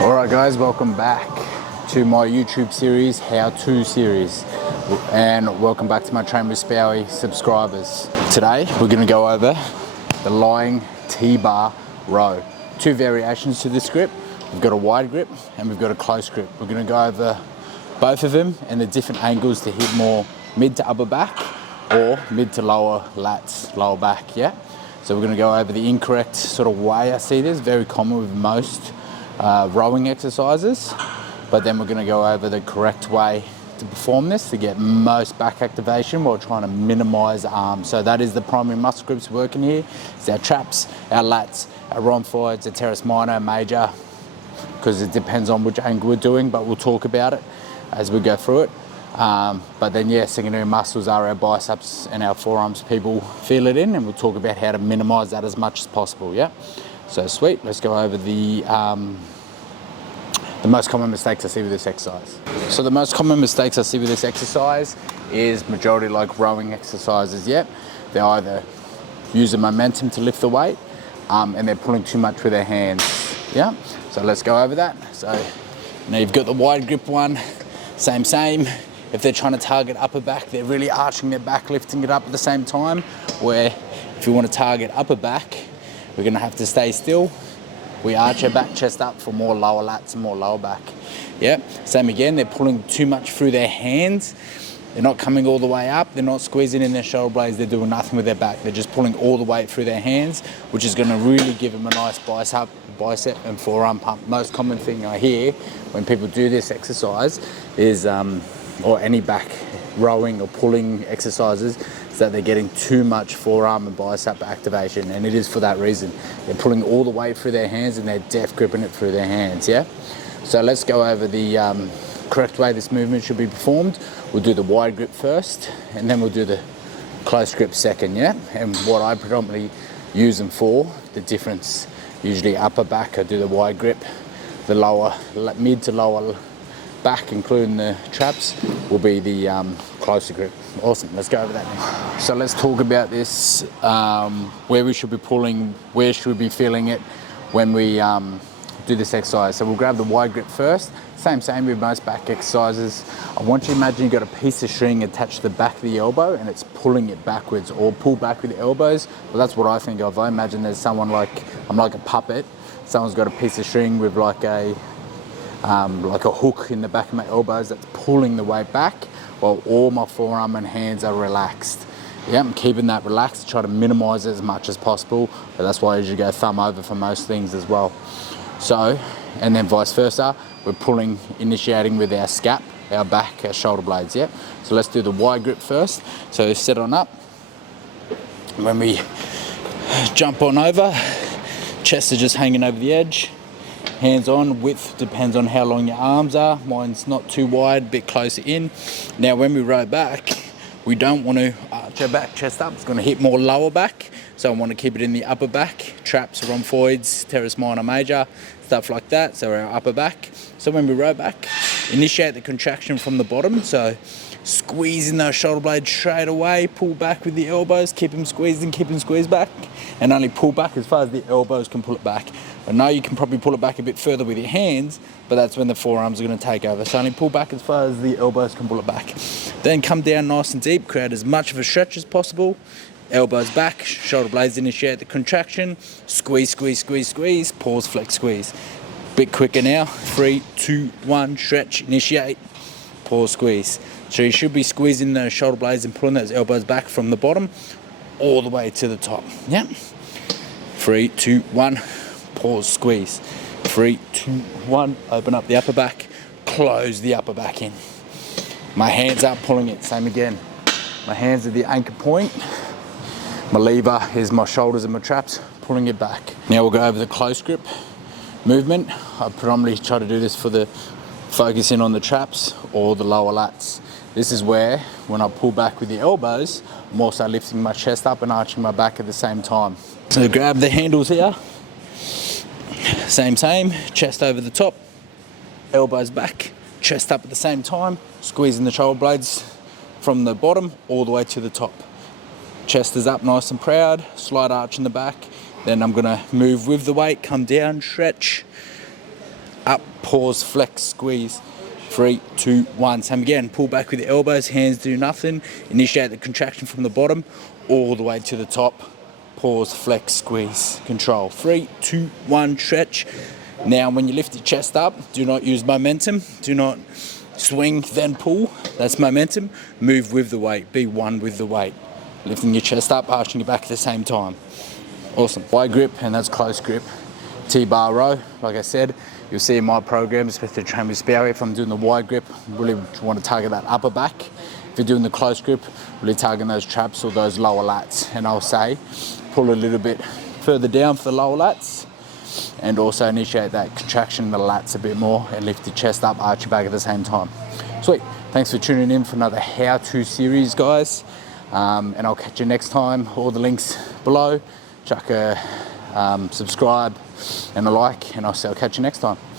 Alright guys, welcome back to my YouTube series, how-to series, and welcome back to my Train with Spowey subscribers. Today we're going to go over the lying T-bar row. Two variations to this grip. We've got a wide grip and we've got a close grip. We're going to go over both of them and the different angles to hit more mid to upper back or mid to lower lats, lower back, yeah? So we're going to go over the incorrect sort of way I see this, very common with most rowing exercises, but then we're going to go over the correct way to perform this to get most back activation while trying to minimize arms. So that is the primary muscle groups working here. It's our traps, our lats, our rhomboids, our teres minor, major, because it depends on which angle we're doing, but we'll talk about it as we go through it. But then yeah, secondary muscles are our biceps and our forearms. People feel it in, and we'll talk about how to minimize that as much as possible, yeah? So sweet, let's go over the most common mistakes I see with this exercise. So the most common mistakes I see with this exercise is majority like rowing exercises, yeah? They either use the momentum to lift the weight and they're pulling too much with their hands, yeah? So let's go over that. So now you've got the wide grip one, same. If they're trying to target upper back, they're really arching their back, lifting it up at the same time, where if you want to target upper back, we're going to have to stay still. We arch our back, chest up for more lower lats and more lower back. Yeah, same again, they're pulling too much through their hands. They're not coming all the way up, they're not squeezing in their shoulder blades, they're doing nothing with their back. They're just pulling all the way through their hands, which is going to really give them a nice bicep and forearm pump. Most common thing I hear when people do this exercise is, or any back rowing or pulling exercises, is that they're getting too much forearm and bicep activation, and it is for that reason. They're pulling all the way through their hands and they're deft gripping it through their hands, yeah? So let's go over the correct way this movement should be performed. We'll do the wide grip first, and then we'll do the close grip second, yeah? And what I predominantly use them for, the difference, usually upper back, I do the wide grip, the lower, mid to lower back, including the traps, will be the closer grip. Awesome, let's go over that now. So let's talk about this, where we should be pulling, where should we be feeling it when we do this exercise. So we'll grab the wide grip first. Same with most back exercises. I want you to imagine you've got a piece of string attached to the back of the elbow and it's pulling it backwards, or pull back with the elbows. Well, that's what I think of. I imagine there's someone like, I'm like a puppet. Someone's got a piece of string with like a hook in the back of my elbows that's pulling the weight back, while all my forearm and hands are relaxed. Yeah, I'm keeping that relaxed, try to minimize it as much as possible, but that's why I usually go thumb over for most things as well. So, and then vice versa, we're pulling, initiating with our scap, our back, our shoulder blades, yeah? So let's do the wide grip first. So set on up. When we jump on over, chest is just hanging over the edge. Hands on, width depends on how long your arms are. Mine's not too wide, a bit closer in. Now when we row back, we don't want to arch our back, chest up. It's going to hit more lower back. So I want to keep it in the upper back. Traps, rhomboids, teres minor, major, stuff like that. So our upper back. So when we row back, initiate the contraction from the bottom. So squeezing those shoulder blades straight away, pull back with the elbows, keep them squeezed and keep them squeezed back, and only pull back as far as the elbows can pull it back. I know you can probably pull it back a bit further with your hands, but that's when the forearms are going to take over. So only pull back as far as the elbows can pull it back. Then come down nice and deep, create as much of a stretch as possible. Elbows back, shoulder blades initiate the contraction, squeeze, pause, flex, squeeze. Bit quicker now, 3, 2, 1, stretch, initiate, pause, squeeze. So you should be squeezing those shoulder blades and pulling those elbows back from the bottom all the way to the top. Yeah. 3, 2, 1, pause, squeeze. 3, 2, 1, open up the upper back, close the upper back in. My hands are pulling it, same again. My hands are the anchor point. My lever is my shoulders and my traps, pulling it back. Now we'll go over the close grip movement. I predominantly try to do this for the focusing on the traps or the lower lats. This is where, when I pull back with the elbows, I'm also lifting my chest up and arching my back at the same time. So grab the handles here. Same, chest over the top, elbows back, chest up at the same time, squeezing the shoulder blades from the bottom all the way to the top. Chest is up nice and proud, slight arch in the back. Then I'm gonna move with the weight, come down, stretch, up, pause, flex, squeeze. 3, 2, 1. Same again, pull back with the elbows, hands do nothing. Initiate the contraction from the bottom all the way to the top. Pause, flex, squeeze, control. 3, 2, 1, stretch. Now when you lift your chest up, do not use momentum. Do not swing, then pull. That's momentum. Move with the weight. Be one with the weight. Lifting your chest up, arching your back at the same time. Awesome. Wide grip, and that's close grip. T-bar row, like I said, you'll see in my program, especially train with Spowey, if I'm doing the wide grip, really want to target that upper back. If you're doing the close grip, really targeting those traps or those lower lats. And I'll say, pull a little bit further down for the lower lats, and also initiate that contraction in the lats a bit more and lift your chest up, arch your back at the same time. Sweet. Thanks for tuning in for another how-to series, guys. And I'll catch you next time. All the links below. Chuck a subscribe and a like, and I'll catch you next time.